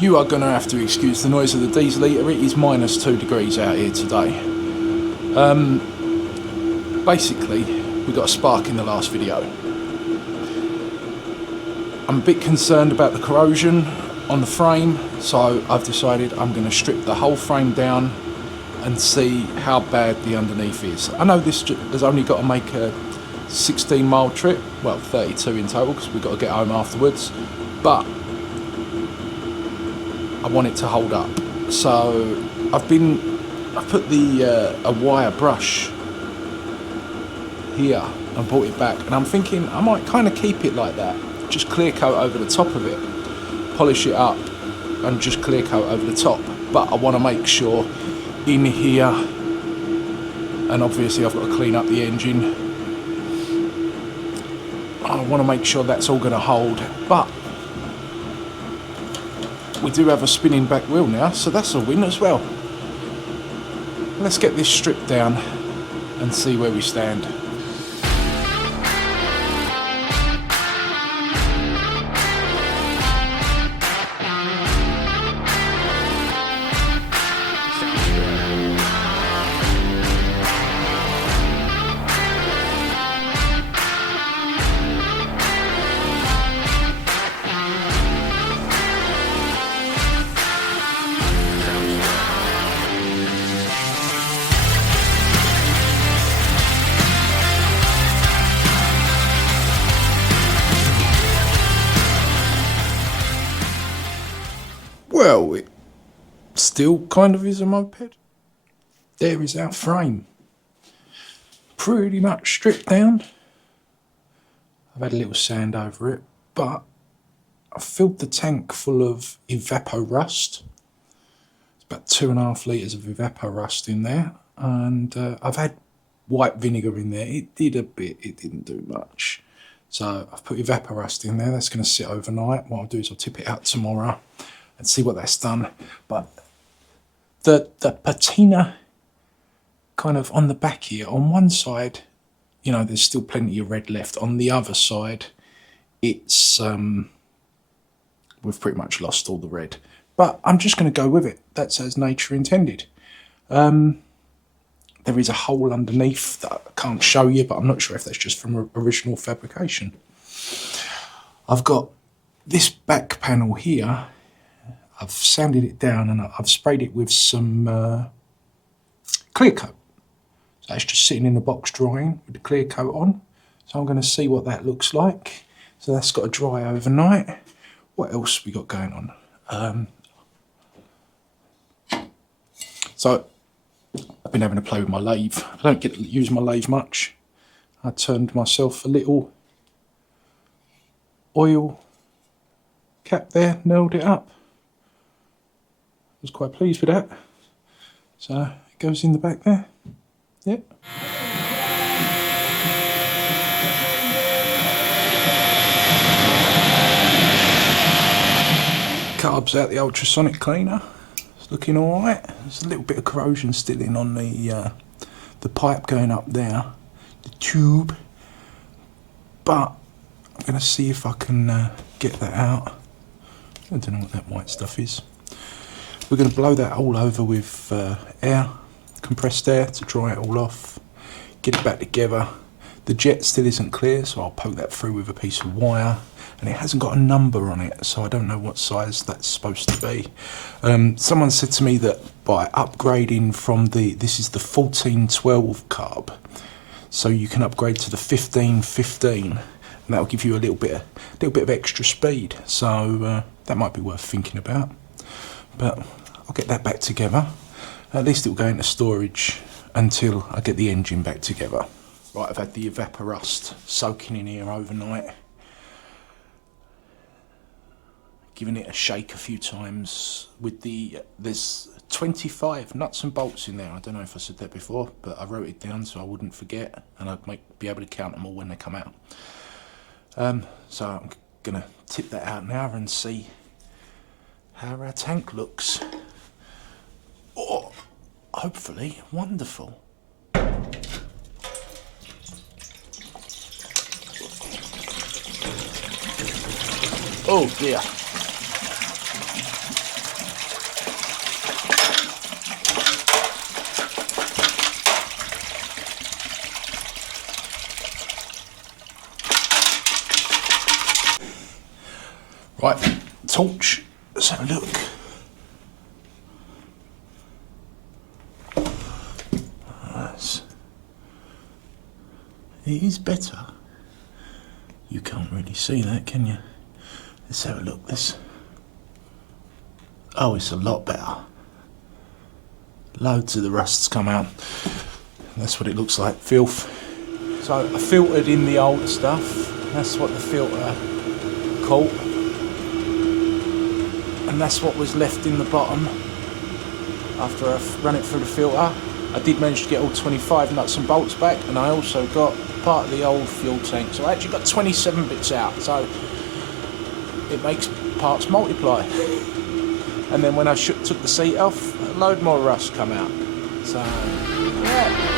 You are going to have to excuse the noise of the diesel heater. It is -2 degrees out here today. Basically, we got a spark in the last video. I'm a bit concerned about the corrosion on the frame, so I've decided I'm going to strip the whole frame down and see how bad the underneath is. I know this has only got to make a 16-mile trip, well 32 in total because we've got to get home afterwards, but I want it to hold up. So I put a wire brush here and brought it back, and I'm thinking I might kind of keep it like that, just clear coat over the top of it, polish it up and just clear coat over the top. But I want to make sure in here, and obviously I've got to clean up the engine, I want to make sure that's all going to hold. But we do have a spinning back wheel now, so that's a win as well. Let's get this stripped down and see where we stand. Well, it still kind of is a moped. There is our frame. Pretty much stripped down. I've had a little sand over it, but I filled the tank full of evapor-rust. It's about 2.5 litres of evapor-rust in there, and I've had white vinegar in there. It did a bit, it didn't do much. So I've put evapor-rust in there. That's going to sit overnight. What I'll do is I'll tip it out tomorrow and see what that's done. But the patina kind of on the back here, on one side, you know, there's still plenty of red left. On the other side, it's we've pretty much lost all the red. But I'm just going to go with it. That's as nature intended. There is a hole underneath that I can't show you, but I'm not sure if that's just from original fabrication. I've got this back panel here. I've sanded it down and I've sprayed it with some clear coat. So it's just sitting in the box drying with the clear coat on. So I'm going to see what that looks like. So that's got to dry overnight. What else we got going on? So I've been having to play with my lathe. I don't get to use my lathe much. I turned myself a little oil cap there, nailed it up. I was quite pleased with that. So it goes in the back there. Yep. Carbs out the ultrasonic cleaner. It's looking all right. There's a little bit of corrosion still in on the pipe going up there, the tube. But I'm going to see if I can get that out. I don't know what that white stuff is. We're going to blow that all over with air, compressed air, to dry it all off, get it back together. The jet still isn't clear, so I'll poke that through with a piece of wire, and it hasn't got a number on it, so I don't know what size that's supposed to be. Someone said to me that by upgrading from this is the 1412 carb, so you can upgrade to the 1515, and that'll give you a little bit of extra speed. So that might be worth thinking about. But I'll get that back together. At least it'll go into storage until I get the engine back together. Right, I've had the evapor-rust soaking in here overnight. Given it a shake a few times with there's 25 nuts and bolts in there. I don't know if I said that before, but I wrote it down so I wouldn't forget, and I'd be able to count them all when they come out. So I'm gonna tip that out now and see how our tank looks. Oh, hopefully wonderful. Oh dear. Right, torch, let's have a look. It is better. You can't really see that, can you? Let's have a look. Oh, it's a lot better. Loads of the rust's come out. That's what it looks like, filth. So I filtered in the old stuff. That's what the filter caught. And that's what was left in the bottom after I ran it through the filter. I did manage to get all 25 nuts and bolts back, and I also got part of the old fuel tank. So I actually got 27 bits out, so it makes parts multiply. And then when I took the seat off, a load more rust come out. So, yeah.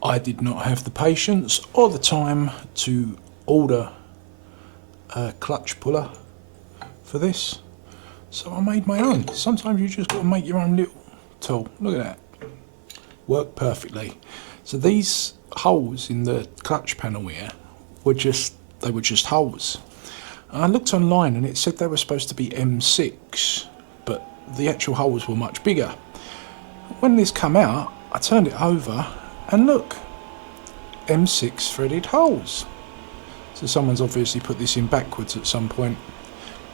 I did not have the patience or the time to order a clutch puller for this, so I made my own. Sometimes you just got to make your own little tool. Look at that, worked perfectly. So these holes in the clutch panel here were just holes. I looked online and it said they were supposed to be M6, but the actual holes were much bigger. When this come out, I turned it over and look, M6 threaded holes. So someone's obviously put this in backwards at some point,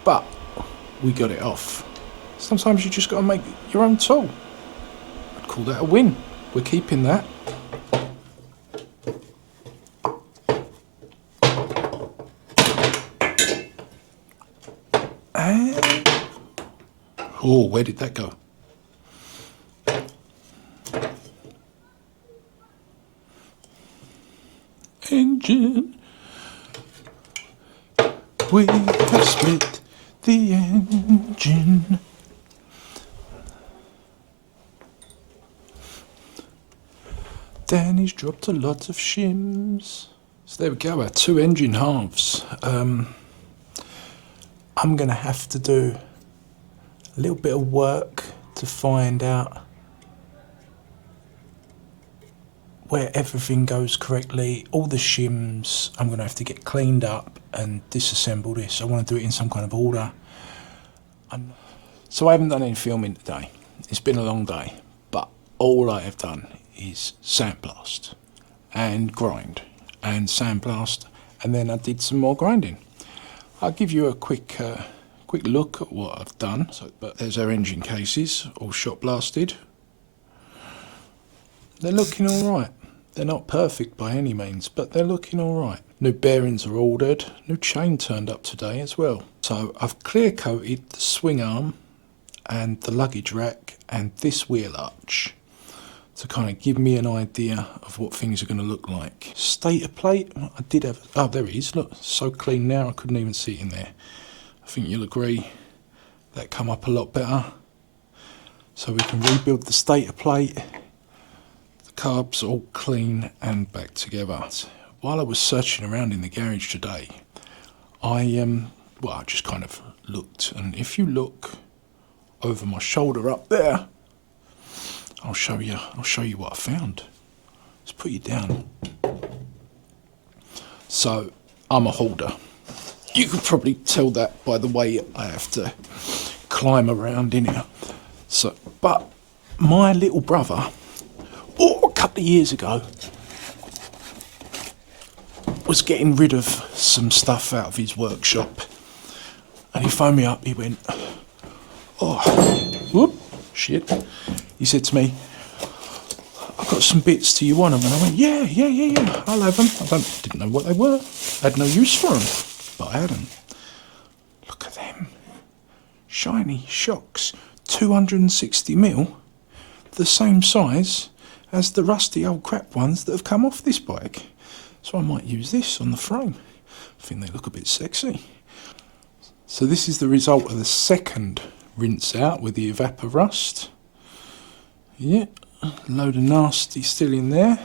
but we got it off. Sometimes you just got to make your own tool. I'd call that a win. We're keeping that. And oh, where did that go? Engine. We have split the engine. Danny's dropped a lot of shims. So there we go, our two engine halves. I'm going to have to do a little bit of work to find out where everything goes correctly. All the shims I'm going to have to get cleaned up and disassemble this. I want to do it in some kind of order. So I haven't done any filming today. It's been a long day, but all I have done is sandblast and grind and sandblast, and then I did some more grinding. I'll give you a quick look at what I've done. But there's our engine cases, all shot blasted. They're looking all right. They're not perfect by any means, but they're looking all right. New bearings are ordered. New chain turned up today as well. So I've clear coated the swing arm and the luggage rack and this wheel arch to kind of give me an idea of what things are going to look like. Stator plate, I did have, oh there it is, look, so clean now I couldn't even see it in there. I think you'll agree that come up a lot better. So we can rebuild the stator plate. Carbs all clean and back together. While I was searching around in the garage today, I just kind of looked, and if you look over my shoulder up there, I'll show you what I found. Let's put you down. So I'm a hoarder. You can probably tell that by the way I have to climb around in here. So, but my little brother, a couple of years ago, was getting rid of some stuff out of his workshop, and he phoned me up. He went, "Oh, whoop, shit." He said to me, "I've got some bits, do you want them?" And I went, yeah, I'll have them. Didn't know what they were. I had no use for them, but I had them. Look at them. Shiny shocks, 260mm, the same size as the rusty old crap ones that have come off this bike. So I might use this on the frame. I think they look a bit sexy. So this is the result of the second rinse out with the Evaporust. Yeah, a load of nasty still in there.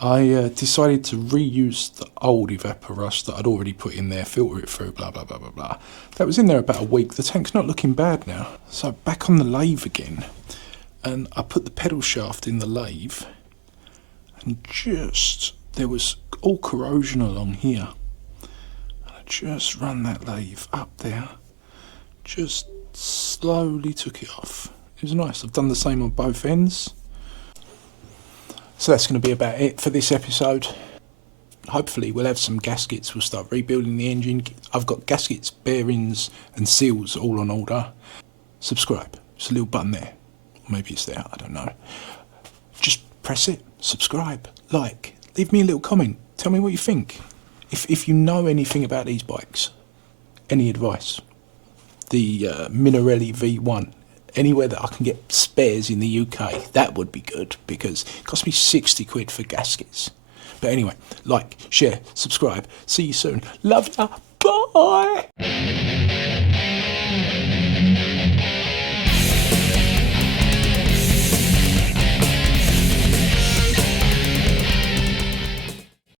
I decided to reuse the old Evaporust that I'd already put in there, filter it through, blah, blah, blah, blah, blah. That was in there about a week. The tank's not looking bad now. So back on the lathe again, and I put the pedal shaft in the lathe, and there was all corrosion along here. And I just run that lathe up there, just slowly took it off. It was nice. I've done the same on both ends. So that's going to be about it for this episode. Hopefully we'll have some gaskets. We'll start rebuilding the engine. I've got gaskets, bearings and seals all on order. Subscribe. There's a little button there. Or maybe it's there, I don't know. Just press it. Subscribe. Like. Leave me a little comment. Tell me what you think. If you know anything about these bikes. Any advice. The Minarelli V1. Anywhere that I can get spares in the UK, that would be good, because it cost me 60 quid for gaskets. But anyway, like, share, subscribe. See you soon. Love ya. Bye.